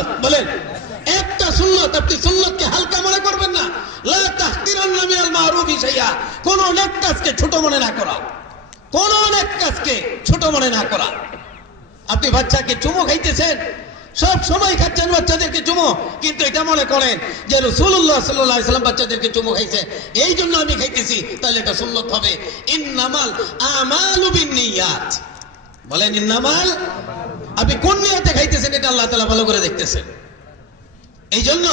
সুন্নাত বলেন, একটা সুন্নাত, আপনি সুন্নাতকে হালকা মনে করবেন না। লা তাহকিরান্না মিনাল মারুফি শাইআ, কোন নেক কাজকে ছোট মনে না করা, কোন নেক কাজকে ছোট মনে না করা। আপনি বাচ্চাকে চুমু খাইতেছেন, সব সময় খাচ্ছেন বাচ্চাদেরকে চুমু, কিন্তু এটা মনে করেন যে রাসূলুল্লাহ সাল্লাল্লাহু আলাইহি ওয়াসাল্লাম বাচ্চাদেরকে চুমু খাইছে, এই জন্য আমি খাইতেছি, তাহলে এটা সুন্নাত হবে। ইন্নামাল আমালু বিন্নিয়াত, বলেন ইন্নামাল, আপনি কোন নিয়তে খাইতেছেন এটা আল্লাহ তাআলা ভালো করে দেখতেছেন। এই জন্য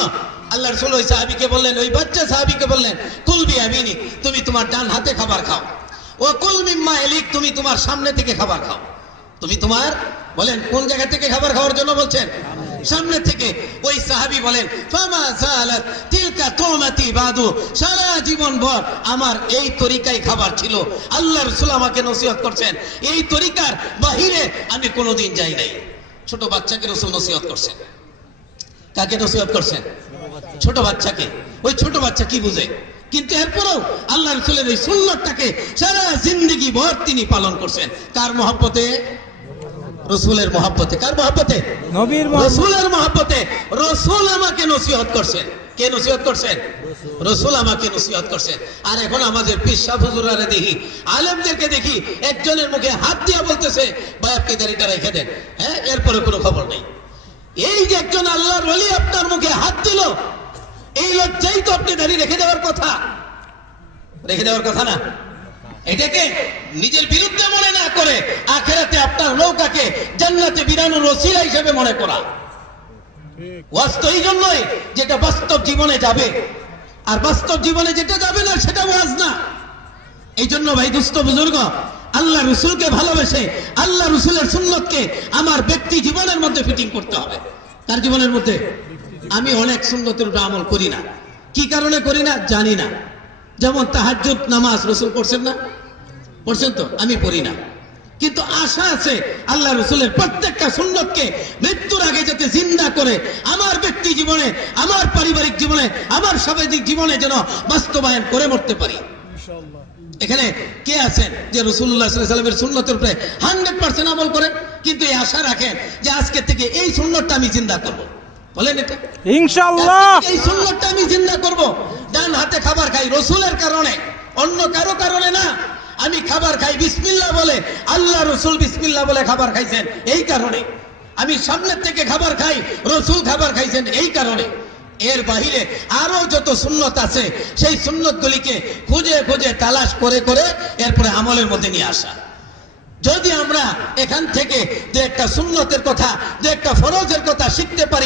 আল্লাহ রাসূল ওই সাহাবীকে বললেন, ওই বাচ্চা সাহাবীকে বললেন, কুল বিয়ামিনি, তুমি তোমার ডান হাতে খাবার খাও, ও কুল মিম্মা ইয়ালিক, তুমি তোমার সামনে থেকে খাবার খাও। তুমি তোমার, বলেন কোন জায়গা থেকে খাবার খাওয়ার জন্য বলছেন? সামনে থেকে। ওই সাহাবী বলেন, ফামা যালাত তিলকা তুমাতি বাদু, সারা জীবন ভর আমার এই তরিকায় খাবার ছিল। আল্লাহ রাসূল আমাকে নসিহত করছেন, এই তরিকার বাহিরে আমি কোনোদিন যাই নাই। ছোট বাচ্চাকে রাসূল নসিহত করছেন। কাকে নসিহত করছেন? ছোট বাচ্চাকে। ওই ছোট বাচ্চা কি বুঝে? কিন্তু এরপরেও আল্লাহ রাসূলের এই সুন্নাতটাকে সারা জিন্দেগি ভর তিনি পালন করছেন। কার মহব্বতে? রাসূলের মহব্বতে। কার মহব্বতে? নবীর মহব্বতে, রাসূলের মহব্বতে। রাসূল আমাকে নসিহত করছেন। কে নসিহত করছেন? রাসূল আমাকে নসিহত করছেন। আর এখন আমাদের পীর সাহেব হুজুররা দেখি, আলেমদেরকে দেখি, একজনের মুখে হাত দিয়ে বলতেছে, ভাই আপনি দাড়িটা রেখে দেন, হ্যাঁ, এরপরে কোনো খবর নেই। এই যে একজন আল্লাহর ওলি আপনার মুখে হাত দিল, এই লজ্জাই তো আপনি দাঁড়িয়ে রেখে দেওয়ার কথা, রেখে দেওয়ার কথা না। এটাকে নিজের বিরুদ্ধে মনে না করে আখিরাতে আপনার নৌকাকে জান্নাতে বিরানোর ওসিলা হিসেবে মনে করা। ওয়াজ তো এই জন্যই যেটা বাস্তব জীবনে যাবে, আর বাস্তব জীবনে যেটা যাবে না সেটা ওয়াজ না। এই জন্য ভাই দুস্থ বুজুর্গ, আল্লাহ রসুলকে ভালোবেসে আল্লাহ রসুলের সুন্নতকে আমার ব্যক্তি জীবনের মধ্যে ফিটিং করতে হবে। তার জীবনের মধ্যে আমি অনেক সুন্নতের উপর আমল করি না। কি কারণে করি না জানি না। যেমন তাহাজ্জুদ নামাজ রসুল পড়ছেন না? পড়ছেন তো? আমি পড়ি না, কিন্তু আশা আছে আল্লাহ রসুলের প্রত্যেকটা সুন্নতকে মৃত্যুর আগে যাতে জিন্দা করে আমার ব্যক্তি জীবনে, আমার পারিবারিক জীবনে, আমার সামাজিক জীবনে যেন বাস্তবায়ন করে মরতে পারি। এখানে কে আছেন যে রাসূলুল্লাহ সাল্লাল্লাহু আলাইহি ওয়াসাল্লামের সুন্নতের উপরে 100% আমল করেন, কিন্তু এই আশা রাখেন যে আজকে থেকে এই সুন্নতটা আমি জিন্দা করব? বলেন এটা ইনশাআল্লাহ, এই সুন্নতটা আমি জিন্দা করব। ডান হাতে খাবার খাই রাসূলের কারণে, অন্য কারো কারণে না। আমি খাবার খাই বিসমিল্লাহ বলে, আল্লাহ রাসূল বিসমিল্লাহ বলে খাবার খাইছেন, এই কারণে। আমি সামনের থেকে খাবার খাই, রাসূল খাবার খাইছেন, এই কারণে। এর বাহিরে আরো যত সুন্নত আছে সেই সুন্নতগুলিকে খুঁজে খুঁজে তালাশ করে করে এরপরে আমলের মধ্যে নিয়ে আসা। যদি আমরা এখান থেকে যে একটা সুন্নতের কথা, যে একটা ফরজের কথা শিখতে পারি,